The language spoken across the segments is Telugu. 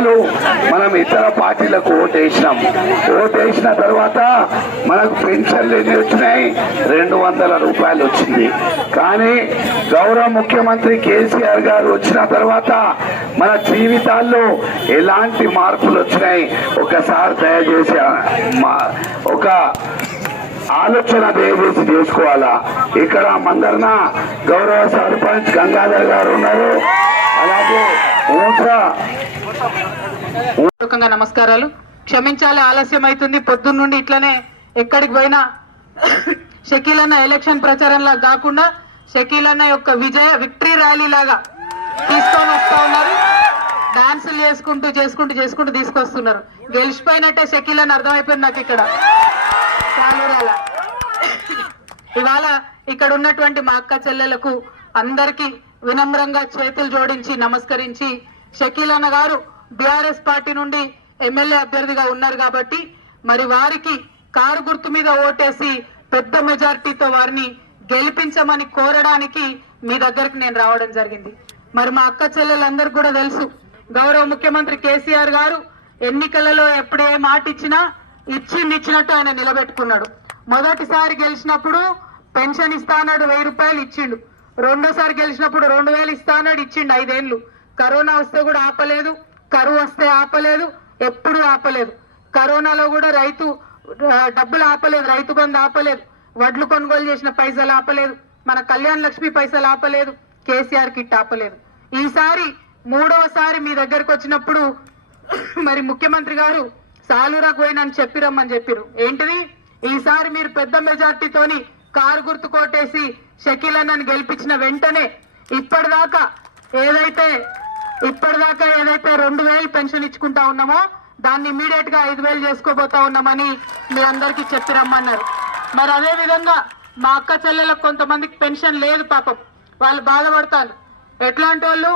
సంవత్సరాలు మనం ఇతర పార్టీలకు ఓటేసినాం. ఓటేసిన తర్వాత మనకు పెన్షన్లు ఎన్ని వచ్చినాయి? 200 రూపాయలు వచ్చింది. కానీ గౌరవ ముఖ్యమంత్రి కేసీఆర్ గారు వచ్చిన తర్వాత మన జీవితాల్లో ఎలాంటి మార్పులు వచ్చినాయి ఒకసారి దయచేసి ఒక ఆలోచన దయచేసి చేసుకోవాలా. ఇక్కడ మందర్న గౌరవ సర్పంచ్ గంగాధర్ గారు ఉన్నారు. అలాగే నమస్కారాలు. క్షమించాలి, ఆలస్యం అవుతుంది. పొద్దున్న నుండి ఇట్లనే ఎక్కడికి పోయినా షకీల్ అన్న ఎలక్షన్ ప్రచారంలా కాకుండా షకీల్ అన్న యొక్క విక్టరీ ర్యాలీ లాగా తీసుకొని వస్తా ఉన్నారు. డాన్సులు చేసుకుంటూ తీసుకొస్తున్నారు. గెలిచిపోయినట్టే షకీల్ అని అర్థమైపోయింది నాకు ఇక్కడ చాలూరాల. ఇవాళ ఇక్కడ ఉన్నటువంటి మా అక్క చెల్లెలకు అందరికీ వినమ్రంగా చేతులు జోడించి నమస్కరించి, షకీల్ అన్న గారు బీఆర్ఎస్ పార్టీ నుండి ఎమ్మెల్యే అభ్యర్థిగా ఉన్నారు కాబట్టి మరి వారికి కారు గుర్తు మీద ఓటేసి పెద్ద మెజార్టీతో వారిని గెలిపించమని కోరడానికి మీ దగ్గరికి నేను రావడం జరిగింది. మరి మా అక్క చెల్లెలందరికీ కూడా తెలుసు, గౌరవ ముఖ్యమంత్రి కేసీఆర్ గారు ఎన్నికలలో ఎప్పుడు ఏ మాట ఇచ్చినట్టు ఆయన నిలబెట్టుకున్నాడు. మొదటిసారి గెలిచినప్పుడు పెన్షన్ ఇస్తా అన్నాడు, 1000 రూపాయలు ఇచ్చిండు. రెండోసారి గెలిచినప్పుడు 2000 ఇస్తా అన్నాడు, ఇచ్చిండు 5 ఏళ్ళు. కరోనా వస్తే కూడా ఆపలేదు, కరువు వస్తే ఆపలేదు, ఎప్పుడు ఆపలేదు. కరోనాలో కూడా రైతు డబ్బులు ఆపలేదు, రైతు బంధు ఆపలేదు, వడ్లు కొనుగోలు చేసిన పైసలు ఆపలేదు, మన కళ్యాణ లక్ష్మి పైసలు ఆపలేదు, కేసీఆర్ కిట్ ఆపలేదు. ఈసారి 3వసారి మీ దగ్గరకు వచ్చినప్పుడు మరి ముఖ్యమంత్రి గారు సాలూరాకు పోయినని చెప్పిరమ్మని చెప్పిరు. ఏంటిది? ఈసారి మీరు పెద్ద మెజార్టీతోని కారు గుర్తు కోటేసి షకీల్ అన్నని గెలిపించిన వెంటనే ఇప్పటిదాకా ఏదైతే 2000 పెన్షన్ ఇచ్చుకుంటా ఉన్నామో దాన్ని ఇమీడియట్ గా 5000 చేసుకోబోతా ఉన్నామని మీ అందరికీ చెప్పిరమ్మన్నారు. మరి అదే విధంగా మా అక్క చెల్లెలకు కొంతమందికి పెన్షన్ లేదు, పాపం వాళ్ళు బాధపడతారు. ఎట్లాంటి వాళ్ళు?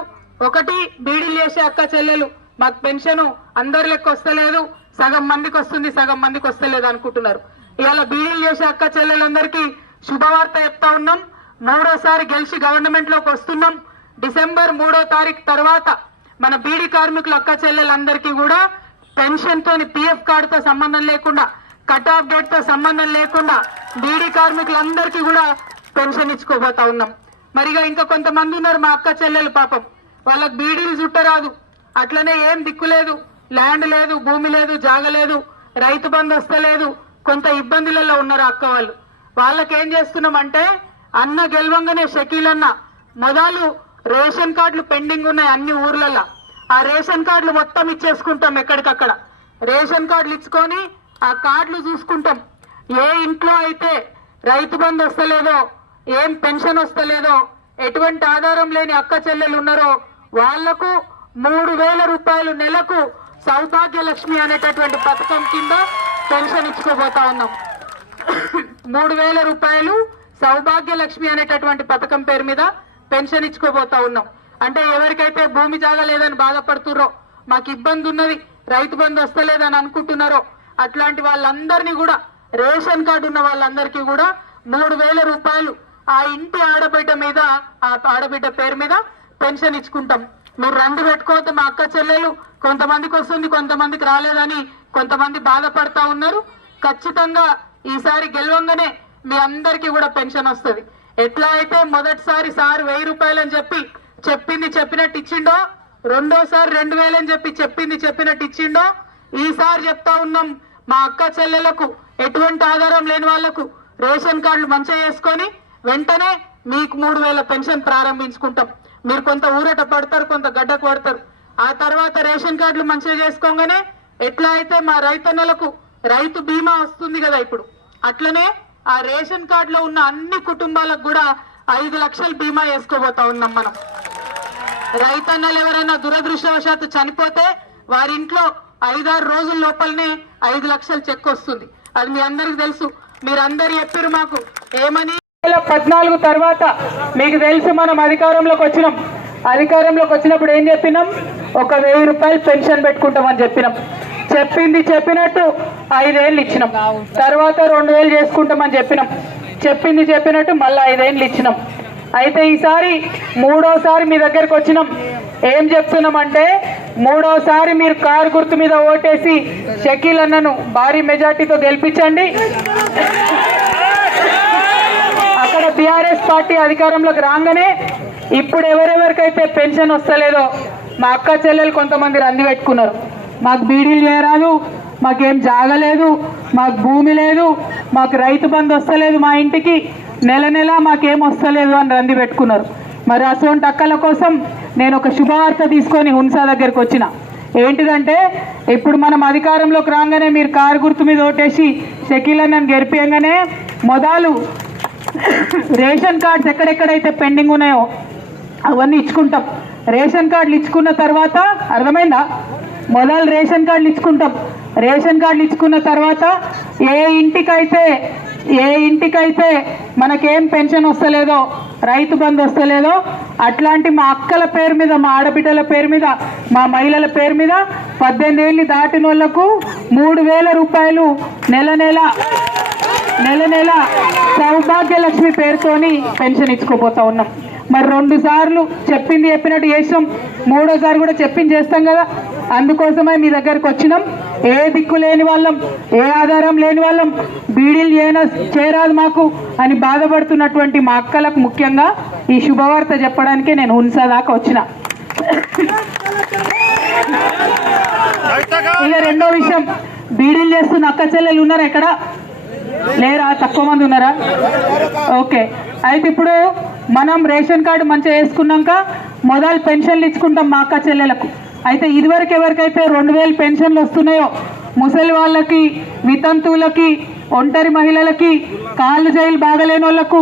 ఒకటి బీడీలు చేసే అక్క చెల్లెలు, మాకు పెన్షన్ అందరి లెక్క వస్తలేదు, సగం మందికి వస్తుంది, సగం మందికి వస్తలేదు అనుకుంటున్నారు. ఇవాళ బీడీలు చేసే అక్క చెల్లెలందరికీ శుభవార్త చెప్తా ఉన్నాం. 3వసారి గెలిచి గవర్నమెంట్ లోకి వస్తున్నాం. డిసెంబర్ 3వ తారీఖు తర్వాత మన బీడీ కార్మికుల అక్క చెల్లెలందరికీ కూడా పెన్షన్ తోని పిఎఫ్ కార్డుతో సంబంధం లేకుండా, కట్ ఆఫ్ డేట్ తో సంబంధం లేకుండా బీడీ కార్మికులందరికీ కూడా పెన్షన్ ఇచ్చుకోబోతా ఉన్నాం. మరిగా ఇంకా కొంతమంది ఉన్నారు మా అక్క చెల్లెలు, పాపం వాళ్ళకి బీడీలు చుట్టరాదు, అట్లనే ఏం దిక్కు లేదు, ల్యాండ్ లేదు, భూమి లేదు, జాగ లేదు, రైతు బంధు వస్తలేదు, కొంత ఇబ్బందులలో ఉన్నారు అక్క వాళ్ళు. వాళ్ళకేం చేస్తున్నామంటే అన్న గెలవంగానే షకీల్ అన్న మొదలు రేషన్ కార్డులు పెండింగ్ ఉన్నాయి అన్ని ఊర్లలో, ఆ రేషన్ కార్డులు మొత్తం ఇచ్చేసుకుంటాం. ఎక్కడికక్కడ రేషన్ కార్డులు ఇచ్చుకొని ఆ కార్డులు చూసుకుంటాం. ఏ ఇంట్లో అయితే రైతు బంధు వస్తలేదో, ఏం పెన్షన్ వస్తలేదో, ఎటువంటి ఆధారం లేని అక్క చెల్లెలు ఉన్నారో వాళ్లకు 3000 రూపాయలు నెలకు సౌభాగ్య లక్ష్మి అనేటటువంటి పథకం కింద పెన్షన్ ఇచ్చుకోబోతా ఉన్నాం. 3000 రూపాయలు సౌభాగ్య లక్ష్మి అనేటటువంటి పథకం పేరు మీద పెన్షన్ ఇచ్చుకోబోతా ఉన్నాం. అంటే ఎవరికైతే భూమి జాగలేదని బాధపడుతుర్రో, మాకు ఇబ్బంది ఉన్నది, రైతు బంధు వస్తలేదని అనుకుంటున్నారో అట్లాంటి వాళ్ళందరినీ కూడా, రేషన్ కార్డు ఉన్న వాళ్ళందరికీ కూడా 3000 రూపాయలు ఆ ఇంటి ఆడబిడ్డ మీద, ఆ ఆడబిడ్డ పేరు మీద పెన్షన్ ఇచ్చుకుంటాం. మీరు రండి పెట్టుకోవద్దు మా అక్క చెల్లెలు, కొంతమందికి వస్తుంది కొంతమందికి రాలేదని కొంతమంది బాధపడతా ఉన్నారు. ఖచ్చితంగా ఈసారి గెలవంగానే మీ అందరికీ కూడా పెన్షన్ వస్తుంది. ఎట్లా అయితే మొదటిసారి సార్ 1000 రూపాయలు అని చెప్పినట్టు ఇచ్చిండో, రెండోసారి 2000 అని చెప్పినట్టు ఇచ్చిండో, ఈసారి చెప్తా ఉన్నాం మా అక్క చెల్లెలకు, ఎటువంటి ఆధారం లేని వాళ్లకు రేషన్ కార్డులు మంచిగా చేసుకొని వెంటనే మీకు 3000 పెన్షన్ ప్రారంభించుకుంటాం. మీరు కొంత ఊరట పడతారు, కొంత గడ్డకు పడతారు. ఆ తర్వాత రేషన్ కార్డులు మంచిగా చేసుకోగానే ఎట్లా అయితే మా రైతన్నలకు రైతు బీమా వస్తుంది కదా ఇప్పుడు, అట్లనే ఆ రేషన్ కార్డులో ఉన్న అన్ని కుటుంబాలకు కూడా 5 లక్షలు బీమా వేసుకోబోతా ఉన్నాం మనం. రైతన్నలు ఎవరైనా దురదృష్టవశాత్తు చనిపోతే వారి ఇంట్లో 5-6 రోజుల లోపలనే 5 లక్షల చెక్ వస్తుంది. అది మీ అందరికి తెలుసు. మీరందరూ చెప్పారు మాకు ఏమని. 2014 తర్వాత మీకు తెలుసు మనం అధికారంలోకి వచ్చినప్పుడు ఏం చెప్పినాం? ఒక 1000 రూపాయలు పెన్షన్ పెట్టుకుంటామని చెప్పినాం. చెప్పినట్టు 5 ఏళ్ళు ఇచ్చినాం. తర్వాత 2000 చేసుకుంటామని చెప్పినట్టు మళ్ళీ 5 ఏళ్ళు ఇచ్చినాం. అయితే ఈసారి 3వసారి మీ దగ్గరకు వచ్చినాం. ఏం చెప్తున్నామంటే మూడోసారి మీరు కారు గుర్తు మీద ఓటేసి షకీల్ అన్నను భారీ మెజార్టీతో గెలిపించండి. అక్కడ టిఆర్ఎస్ పార్టీ అధికారంలోకి రాగానే ఇప్పుడు ఎవరెవరికైతే పెన్షన్ వస్తలేదో మా అక్క చెల్లెలు కొంతమంది రంది పెట్టుకున్నారు. మాకు బీడీలు చేయరాదు, మాకేం జాగలేదు, మాకు భూమి లేదు, మాకు రైతు బంధు వస్తలేదు, మా ఇంటికి నెల నెల మాకేం వస్తలేదు అని రంది పెట్టుకున్నారు. మరి అసోంటి అక్కల కోసం నేను ఒక శుభవార్త తీసుకొని హున్సా దగ్గరికి వచ్చిన. ఏంటిదంటే ఇప్పుడు మనం అధికారంలోకి రాగానే మీరు కారు గుర్తు మీద ఓటేసి షకీల్ అన్నను గెలిపియంగానే మొదలు రేషన్ కార్డ్స్ ఎక్కడెక్కడైతే పెండింగ్ ఉన్నాయో అవన్నీ ఇచ్చుకుంటాం. రేషన్ కార్డులు ఇచ్చుకున్న తర్వాత అర్థమైందా, మొదలు రేషన్ కార్డులు ఇచ్చుకుంటాం. రేషన్ కార్డులు ఇచ్చుకున్న తర్వాత ఏ ఇంటికైతే మనకేం పెన్షన్ వస్తలేదో, రైతు బంధు వస్తలేదో అట్లాంటి మా అక్కల పేరు మీద, మా ఆడబిడ్డల పేరు మీద, మా మహిళల పేరు మీద 18 ఏళ్ళు దాటిన వాళ్ళకు 3,000 రూపాయలు నెల నెల సౌభాగ్యలక్ష్మి పేరుతోని పెన్షన్ ఇచ్చుకోపోతా ఉన్నాం. మరి 2 సార్లు చెప్పినట్టు చేసినాం, 3ఓసారి కూడా చేస్తాం కదా. అందుకోసమే మీ దగ్గరకు వచ్చినాం. ఏ దిక్కు లేని వాళ్ళం, ఏ ఆధారం లేని వాళ్ళం, బీడీలు చేరాదు మాకు అని బాధపడుతున్నటువంటి మా అక్కలకు ముఖ్యంగా ఈ శుభవార్త చెప్పడానికే నేను హున్సా దాకా వచ్చిన. ఇక రెండో విషయం, బీడీలు చేస్తున్న అక్క చెల్లెలు ఉన్నారా? ఎక్కడ లేరా? తక్కువ మంది ఉన్నారా? ఓకే. అయితే ఇప్పుడు మనం రేషన్ కార్డు మంచిగా వేసుకున్నాక మొదలు పెన్షన్లు ఇచ్చుకుంటాం మా అక్క చెల్లెలకు. అయితే ఇదివరకు ఎవరికైతే 2,000 పెన్షన్లు వస్తున్నాయో ముసలి వాళ్ళకి, వితంతువులకి, ఒంటరి మహిళలకి, కాళ్ళు జైలు బాగలేని వాళ్ళకు,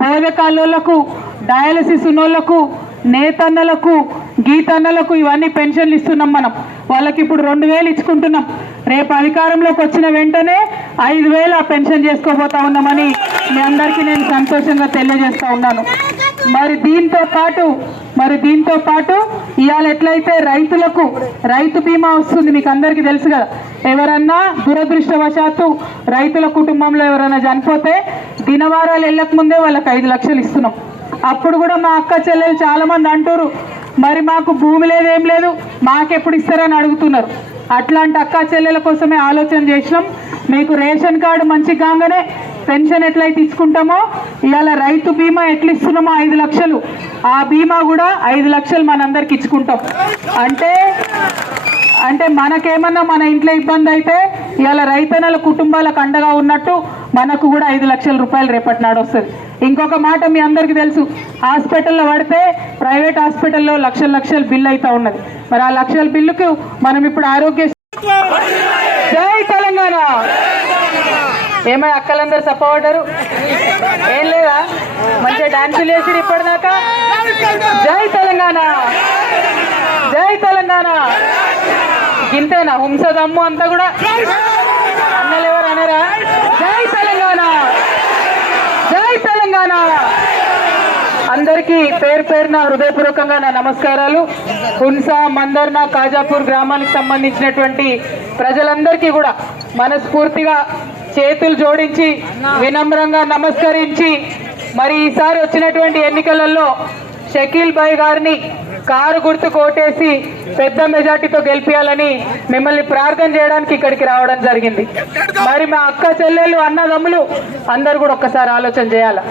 బోధకాళ్ళకు, డయాలసిస్ ఉన్నోళ్లకు, నేతన్నలకు, గీతన్నలకు ఇవన్నీ పెన్షన్లు ఇస్తున్నాం మనం. వాళ్ళకి ఇప్పుడు 2,000 ఇచ్చుకుంటున్నాం. రేపు అధికారంలోకి వచ్చిన వెంటనే 5,000 పెన్షన్ చేసుకోబోతా ఉన్నామని మీ అందరికీ నేను సంతోషంగా తెలియజేస్తా ఉన్నాను. మరి దీంతో పాటు ఇవాళ ఎట్లయితే రైతులకు రైతు బీమా వస్తుంది మీకు అందరికీ తెలుసు కదా. ఎవరన్నా దురదృష్టవశాత్తు రైతుల కుటుంబంలో ఎవరైనా చనిపోతే దినవారాలు వెళ్ళక ముందే వాళ్ళకి 5 లక్షలు ఇస్తున్నాం. అప్పుడు కూడా మా అక్క చెల్లెలు చాలా మంది అంటారు, మరి మాకు భూమి లేదు, ఏం లేదు, మాకెప్పుడు ఇస్తారని అడుగుతున్నారు. అట్లాంటి అక్క చెల్లెల కోసమే ఆలోచన చేసినాం. మీకు రేషన్ కార్డు మంచి కాగానే పెన్షన్ ఎట్లయితే ఇచ్చుకుంటామో ఇవాళ రైతు బీమా ఎట్లా ఇస్తున్నామో 5 లక్షలు, ఆ బీమా కూడా 5 లక్షలు మనందరికి ఇచ్చుకుంటాం. అంటే మనకేమన్నా మన ఇంట్లో ఇబ్బంది అయితే ఇవాళ రైతన్నల కుటుంబాలకు అండగా ఉన్నట్టు మనకు కూడా 5 లక్షల రూపాయలు రేపటి నాడు వస్తుంది. ఇంకొక మాట మీ అందరికీ తెలుసు, హాస్పిటల్లో పడితే ప్రైవేట్ హాస్పిటల్లో లక్షల బిల్లు అవుతా ఉన్నది. మరి ఆ లక్షల బిల్లుకు మనం ఇప్పుడు ఆరోగ్య జై తెలంగాణ ఏమై అక్కలందరూ సపోర్టరు ఏం లేదా? మంచిగా డాన్సులు వేసి ఇప్పటిదాకా జై తెలంగాణ, జై తెలంగాణ గింతేనా? హుంసదమ్ము అంతా కూడా అన్నలు ఎవరు అనరా? జై తెలంగాణ, జై తెలంగాణ. అందరికీ పేరున హృదయపూర్వకంగా నా నమస్కారాలు. హున్సా, మందర్నా, కాజాపూర్ గ్రామానికి సంబంధించినటువంటి ప్రజలందరికీ కూడా మనస్ఫూర్తిగా చేతులు జోడించి వినమ్రంగా నమస్కరించి మరి ఈసారి వచ్చినటువంటి ఎన్నికలలో షకీల్ భాయ్ గారిని కారు గుర్తు కోటేసి పెద్ద మెజార్టీతో గెలిపించాలని మిమ్మల్ని ప్రార్థన చేయడానికి ఇక్కడికి రావడం జరిగింది. మరి మా అక్క చెల్లెళ్ళు, అన్నదమ్ములు అందరూ కూడా ఒక్కసారి ఆలోచన చేయాలి.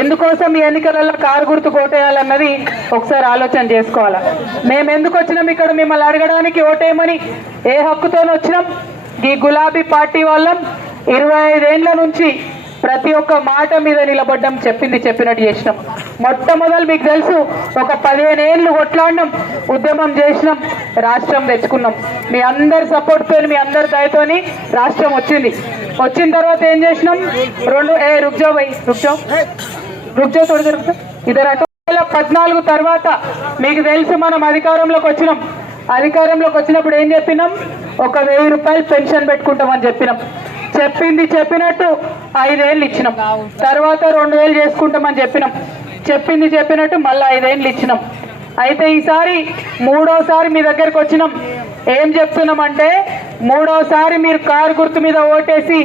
ఎందుకోసం ఈ ఎన్నికలలో కారు గుర్తు కోటేయాలన్నది ఒకసారి ఆలోచన చేసుకోవాలా. మేము ఎందుకు వచ్చినాం ఇక్కడ? మిమ్మల్ని అడగడానికి, ఓటేయమని. ఏ హక్కుతో వచ్చినాం? ఈ గులాబీ పార్టీ వాళ్ళం 25 ఏళ్ల నుంచి ప్రతి ఒక్క మాట మీద నిలబడ్డం, చెప్పినట్టు చేసినాం. మొట్టమొదలు మీకు తెలుసు, ఒక 15 ఏళ్ళు కొట్లాడినాం, ఉద్యమం చేసినాం, రాష్ట్రం తెచ్చుకున్నాం. మీ అందరి సపోర్ట్తో, మీ అందరి దయతోని రాష్ట్రం వచ్చింది. వచ్చిన తర్వాత ఏం చేసినాం? రుక్జో ఇద్దరు 2014 తర్వాత మీకు తెలుసు మనం అధికారంలోకి వచ్చినాం. అధికారంలోకి వచ్చినప్పుడు ఏం చెప్పినాం? ఒక 1000 రూపాయలు పెన్షన్ పెట్టుకుంటామని చెప్పినాం. చెప్పినట్టు 5 ఏళ్ళు ఇచ్చినాం. తర్వాత 2000 చేసుకుంటామని చెప్పినాం. చెప్పినట్టు మళ్ళీ 5 ఏళ్ళు ఇచ్చినాం. అయితే ఈసారి 3ఓసారి మీ దగ్గరకు వచ్చినాం. ఏం చెప్తున్నామంటే, 3ఓసారి మీరు కారు గుర్తు మీద ఓటేసి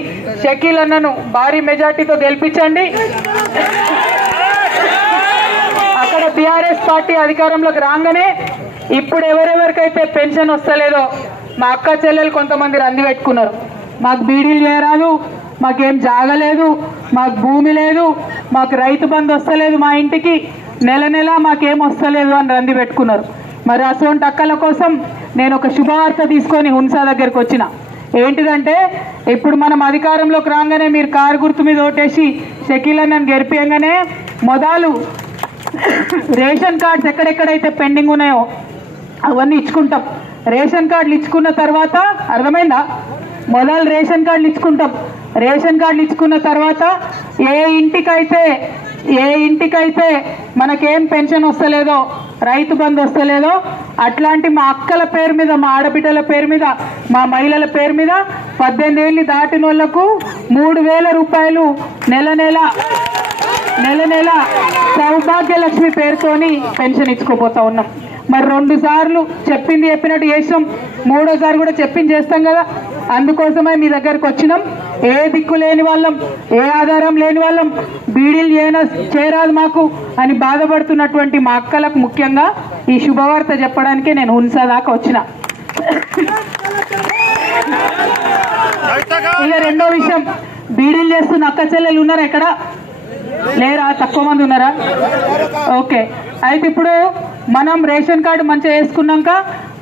షకీల్ అన్నను భారీ మెజార్టీతో గెలిపించండి. అక్కడ టిఆర్ఎస్ పార్టీ పార్టీ అధికారంలోకి రాగానే ఇప్పుడు ఎవరెవరికైతే పెన్షన్ వస్తలేదో మా అక్క చెల్లెలు కొంతమంది రంది పెట్టుకున్నారు. మాకు బీడీలు చేయరాదు, మాకేం జాగలేదు, మాకు భూమి లేదు, మాకు రైతు బంధు వస్తలేదు, మా ఇంటికి నెల నెల మాకేం వస్తలేదు అని రంది పెట్టుకున్నారు. మరి అసోంటి అక్కల కోసం నేను ఒక శుభవార్త తీసుకొని హున్సా దగ్గరికి వచ్చిన. ఏంటిదంటే ఇప్పుడు మనం అధికారంలోకి రాగానే మీరు కారు గుర్తు మీద ఓటేసి షకీల్ అన్నని గెలిపియంగానే మొదలు రేషన్ కార్డ్స్ ఎక్కడెక్కడైతే పెండింగ్ ఉన్నాయో అవన్నీ ఇచ్చుకుంటాం. రేషన్ కార్డులు ఇచ్చుకున్న తర్వాత అర్థమైందా, మొదలు రేషన్ కార్డులు ఇచ్చుకుంటాం. రేషన్ కార్డులు ఇచ్చుకున్న తర్వాత ఏ ఇంటికైతే మనకేం పెన్షన్ వస్తలేదో, రైతు బంధు వస్తలేదో అట్లాంటి మా అక్కల పేరు మీద, మా ఆడబిడ్డల పేరు మీద, మా మహిళల పేరు మీద 18 ఏళ్ళు దాటిన వాళ్ళకు 3,000 రూపాయలు నెల నెల సౌభాగ్యలక్ష్మి పేరుతోని పెన్షన్ ఇచ్చుకోపోతా ఉన్నాం. మరి 2 సార్లు చెప్పినట్టు చేసినాం, 3ఓసారి కూడా చేస్తాం కదా. అందుకోసమే మీ దగ్గరకు వచ్చినాం. ఏ దిక్కు లేని వాళ్ళం, ఏ ఆధారం లేని వాళ్ళం, బీడీలు చేరాదు మాకు అని బాధపడుతున్నటువంటి మా అక్కలకు ముఖ్యంగా ఈ శుభవార్త చెప్పడానికే నేను హున్సా దాకా వచ్చిన. ఇక రెండో విషయం, బీడీలు చేస్తున్న అక్క చెల్లెలు ఉన్నారా? ఎక్కడ లేరా? తక్కువ మంది ఉన్నారా? ఓకే. అయితే ఇప్పుడు మనం రేషన్ కార్డు మంచిగా వేసుకున్నాక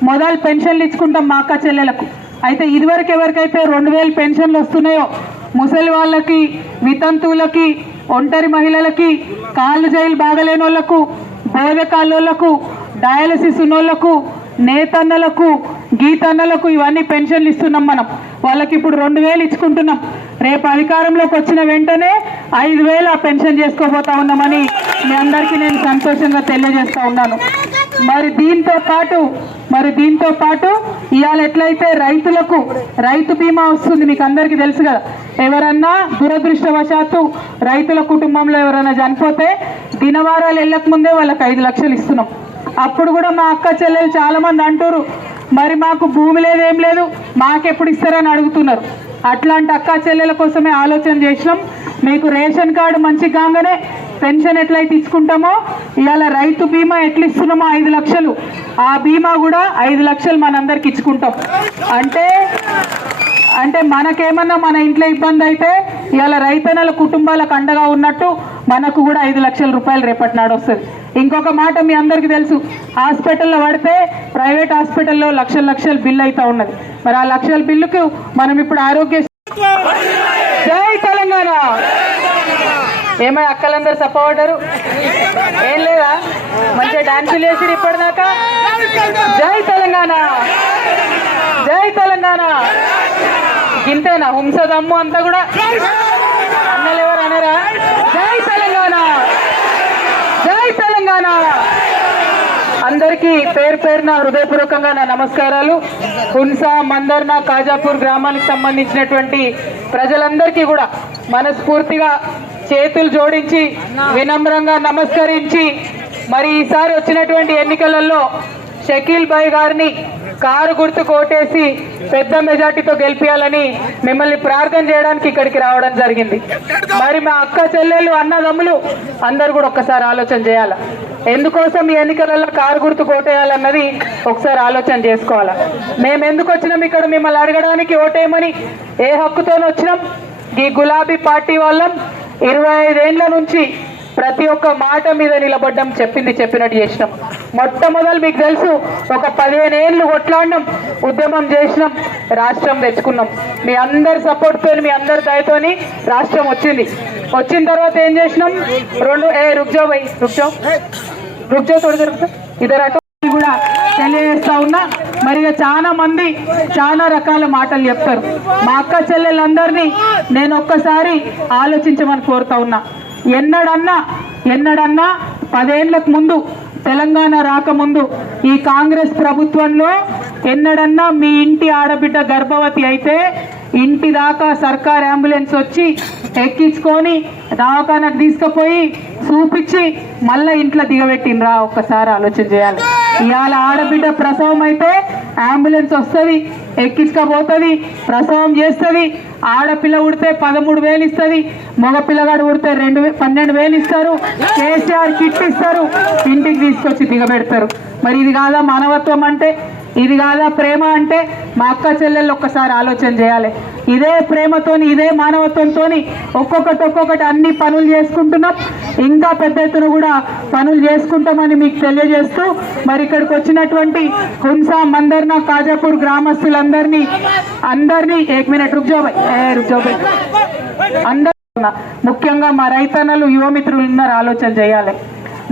మొదలు పెన్షన్లు ఇచ్చుకుంటాం మా అక్క చెల్లెలకు. అయితే ఇదివరకు ఎవరికైతే 2,000 పెన్షన్లు వస్తున్నాయో ముసలి వాళ్ళకి, వితంతువులకి, ఒంటరి మహిళలకి, కాళ్ళు జైలు బాగలేని వాళ్ళకు, బోధకాళ్ళకు, డయాలసిస్ ఉన్నోళ్లకు, నేతన్నలకు, గీతన్నలకు ఇవన్నీ పెన్షన్లు ఇస్తున్నాం మనం. వాళ్ళకి ఇప్పుడు 2,000 ఇచ్చుకుంటున్నాం. రేపు అధికారంలోకి వచ్చిన వెంటనే 5,000 పెన్షన్ చేసుకోబోతా ఉన్నామని మీ అందరికీ నేను సంతోషంగా తెలియజేస్తా ఉన్నాను. మరి దీంతో పాటు ఇవాళ ఎట్లయితే రైతులకు రైతు బీమా వస్తుంది మీకు అందరికీ తెలుసు కదా. ఎవరన్నా దురదృష్టవశాత్తు రైతుల కుటుంబంలో ఎవరైనా చనిపోతే దినవారాలు వెళ్ళక ముందే వాళ్ళకి 5 లక్షలు ఇస్తున్నాం. అప్పుడు కూడా మా అక్క చెల్లెలు చాలా మంది అంటారు, మరి మాకు భూమి లేదు, ఏం లేదు, మాకెప్పుడు ఇస్తారని అడుగుతున్నారు. అట్లాంటి అక్క చెల్లెల కోసమే ఆలోచన చేసినాం. మీకు రేషన్ కార్డు మంచి కాగానే పెన్షన్ ఎట్లయితే ఇచ్చుకుంటామో ఇవాళ రైతు బీమా ఎట్లా ఇస్తున్నామో 5 లక్షలు, ఆ బీమా కూడా 5 లక్షలు మనందరికి ఇచ్చుకుంటాం. అంటే మనకేమన్నా మన ఇంట్లో ఇబ్బంది అయితే ఇవాళ రైతన్నల కుటుంబాలకు అండగా ఉన్నట్టు మనకు కూడా 5 లక్షల రూపాయలు రేపటి నాడు వస్తుంది. ఇంకొక మాట మీ అందరికీ తెలుసు, హాస్పిటల్లో పడితే ప్రైవేట్ హాస్పిటల్లో లక్షల బిల్లు అవుతా ఉన్నది. మరి ఆ లక్షల బిల్లుకు మనం ఇప్పుడు ఆరోగ్య జై తెలంగాణ. ఏమై అక్కలందరూ సపోర్టరు ఏం లేదా? మంచిగా డాన్సులు వేసి ఇప్పటిదాకా జై తెలంగాణ, జై తెలంగాణ. ఇంతేనా హుంసదమ్ము అంతా కూడా? అన్నలు ఎవరు అనరా? జై తెలంగాణ, జై తెలంగాణ. అందరికీ పేరు పేరున హృదయపూర్వకంగా నా నమస్కారాలు. హున్సా, మందర్నా, కాజాపూర్ గ్రామానికి సంబంధించినటువంటి ప్రజలందరికీ కూడా మనస్ఫూర్తిగా చేతులు జోడించి వినమ్రంగా నమస్కరించి మరి ఈసారి వచ్చినటువంటి ఎన్నికలలో షకీల్ భాయ్ గారిని కారు గుర్తు కోటేసి పెద్ద మెజార్టీతో గెలిపించాలని మిమ్మల్ని ప్రార్థన చేయడానికి ఇక్కడికి రావడం జరిగింది. మరి మా అక్క చెల్లెళ్ళు, అన్నదమ్ములు అందరూ కూడా ఒక్కసారి ఆలోచన చేయాలి. ఎందుకోసం ఈ ఎన్నికలలో కారు గుర్తు కోటేయాలన్నది ఒకసారి ఆలోచన చేసుకోవాలా. మేము ఎందుకు వచ్చినాం ఇక్కడ? మిమ్మల్ని అడగడానికి, ఓటేయమని. ఏ హక్కుతో వచ్చినాం? ఈ గులాబీ పార్టీ వాళ్ళం 25 ఏళ్ల నుంచి ప్రతి ఒక్క మాట మీద నిలబడ్డం, చెప్పినట్టు చేసినాం. మొట్టమొదలు మీకు తెలుసు, ఒక 15 ఏళ్ళు కొట్లాడినాం, ఉద్యమం చేసినాం, రాష్ట్రం తెచ్చుకున్నాం. మీ అందరి సపోర్ట్తో, మీ అందరి దయతోని రాష్ట్రం వచ్చింది. వచ్చిన తర్వాత ఏం చేసినాం? రుక్జో ఇద్దరు అటు కూడా తెలియజేస్తా ఉన్నా. మరి చాలా మంది చాలా రకాల మాటలు చెప్తారు. మా అక్క చెల్లెలందరినీ నేను ఒక్కసారి ఆలోచించమని కోరుతా ఉన్నా. ఎన్నడన్నా 10 ఏళ్లకు ముందు, తెలంగాణ రాకముందు ఈ కాంగ్రెస్ ప్రభుత్వంలో ఎన్నడన్నా మీ ఇంటి ఆడబిడ్డ గర్భవతి అయితే ఇంటి దాకా సర్కార్ అంబులెన్స్ వచ్చి ఎక్కించుకొని దవాఖానకు తీసుకుపోయి చూపించి మళ్ళీ ఇంట్లో ఒక్కసారి ఆలోచన చేయాలి. ఇవాళ ఆడబిడ్డ ప్రసవం అయితే అంబులెన్స్ వస్తుంది, ఎక్కించుకపోతుంది, ప్రసవం చేస్తుంది. ఆడపిల్ల ఉడితే 13,000 ఇస్తుంది, మగ పిల్లగాడు ఉడితే 12,000 ఇస్తారు. కేసీఆర్ కిట్ ఇస్తారు, ఇంటికి తీసుకొచ్చి దిగబెడతారు. మరి ఇది కాదా మానవత్వం అంటే? ఇది కాదా ప్రేమ అంటే? మా అక్క చెల్లెళ్ళు ఒక్కసారి ఆలోచన చేయాలి. ఇదే ప్రేమతోని, ఇదే మానవత్వంతో ఒక్కొక్కటి అన్ని పనులు చేసుకుంటున్నాం. ఇంకా పెద్ద ఎత్తున కూడా పనులు చేసుకుంటామని మీకు తెలియజేస్తూ, మరి ఇక్కడికి వచ్చినటువంటి హున్సా, మందర్నా, కాజాపూర్ గ్రామస్తులందరినీ एक मिनट रुक जाओ भाई అందరూ, ముఖ్యంగా మా రైతన్నలు, యువమిత్రులు ఉన్నారు, ఆలోచన చేయాలి.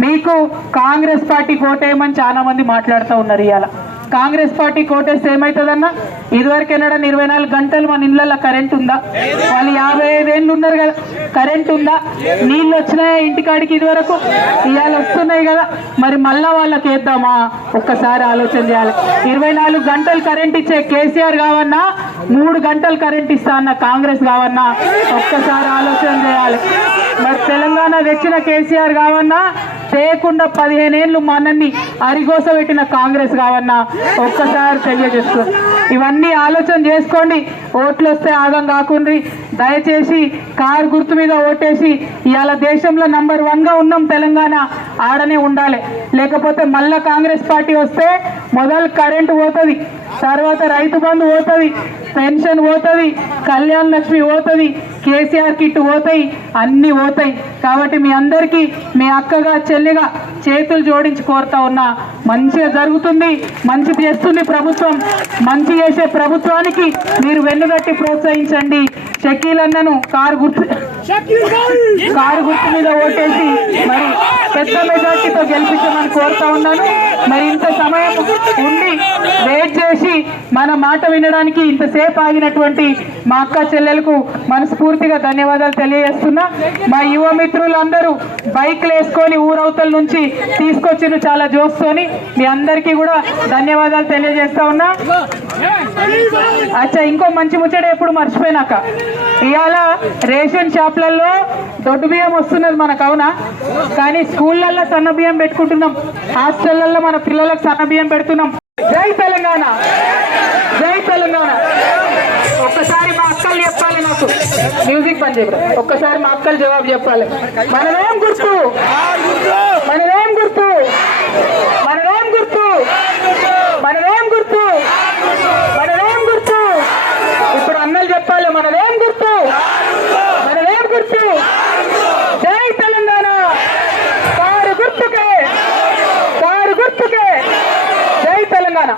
మీకు కాంగ్రెస్ పార్టీ కోటేయమని చాలా మంది మాట్లాడుతూ ఉన్నారు. ఇవాళ కాంగ్రెస్ పార్టీ కోటేస్తే ఏమవుతుందన్న? ఇదివరకు ఎన్నడా 24 గంటలు మన ఇళ్ళల్లో కరెంట్ ఉందా? వాళ్ళు 55 ఏళ్ళు ఉన్నారు కదా, కరెంట్ ఉందా? నీళ్ళు వచ్చినాయా ఇంటికాడికి ఇదివరకు? ఇవాళ వస్తున్నాయి కదా, మరి మళ్ళా వాళ్ళకి వేద్దామా? ఒక్కసారి ఆలోచన చేయాలి. 24 గంటలు కరెంట్ ఇచ్చే కేసీఆర్ కావన్నా, 3 గంటలు కరెంట్ ఇస్తా అన్న కాంగ్రెస్ కావన్నా? ఒక్కసారి ఆలోచన చేయాలి. మరి తెలంగాణ తెచ్చిన కేసీఆర్ కావన్నా, చేయకుండా 15 ఏళ్ళు మనల్ని అరిగోస పెట్టిన కాంగ్రెస్ కావన్నా? ఒక్కసారి తెలియజేస్తూ ఇవన్నీ ఆలోచన చేసుకోండి. ఓట్లు వస్తే ఆగం కాకుండా దయచేసి కారు గుర్తు మీద ఓటేసి ఇవాళ దేశంలో నంబర్ 1గా ఉన్నాం తెలంగాణ, ఆడనే ఉండాలి. లేకపోతే మళ్ళా కాంగ్రెస్ పార్టీ వస్తే మొదలు కరెంటు పోతుంది, తర్వాత రైతు బంధు పోతుంది, పెన్షన్ పోతుంది, కళ్యాణ లక్ష్మి పోతుంది, కేసీఆర్ కిట్ పోతాయి, అన్నీ పోతాయి. కాబట్టి మీ అందరికీ మీ అక్కగా చెల్లిగా చేతులు జోడించి కోరుతా ఉన్నా, మంచిగా జరుగుతుంది, మంచి చేస్తుంది ప్రభుత్వం. మంచి చేసే ప్రభుత్వానికి మీరు వెన్నుగట్టి ప్రోత్సహించండి. షకీల్ అన్నను కారు గుర్తు మీద ఓటేసి మరి పెద్ద మెజార్టీతో గెలిపించమని కోరుతా ఉన్నాను. మరి ఇంత సమయం ఉండి వెయిట్ చేసి మన మాట వినడానికి ఇంతసేపు ఆగినటువంటి మా అక్క చెల్లెలకు మనస్ఫూర్తిగా ధన్యవాదాలు తెలియజేస్తున్నా. మా యువ మిత్రులందరూ బైక్లు వేసుకొని ఊరవతల నుంచి తీసుకొచ్చిన చాలా జోస్తోని మీ అందరికీ కూడా ధన్యవాదాలు తెలియజేస్తా ఉన్నా. అచ్చా, ఇంకో మంచి ముచ్చట ఎప్పుడు మర్చిపోయినాక, ఇవాళ రేషన్ షాప్లలో దొడ్డు బియ్యం వస్తున్నది మనకు, అవునా? కానీ స్కూళ్ళల్లో సన్న బియ్యం పెట్టుకుంటున్నాం, హాస్టళ్లలో మన పిల్లలకు సన్న బియ్యం పెడుతున్నాం. జై తెలంగాణ, జై తెలంగాణ. ఒక్కసారి మా అక్కలు చెప్పాలి, నాకు మ్యూజిక్ బంద్ చేయరు. ఒక్కసారి మా అక్కలు జవాబు చెప్పాలి. మనమేం గుర్తు, మనమేం గుర్తు, మనమేం గుర్తు, మనమేం గుర్తు, మనమేం గుర్తు. ఇప్పుడు అన్నలు చెప్పాలి, మనమేం గుర్తు, మనమేం గుర్తు. జై తెలంగాణ, కారు గుర్తుకే, కారు గుర్తుకే. జై తెలంగాణ.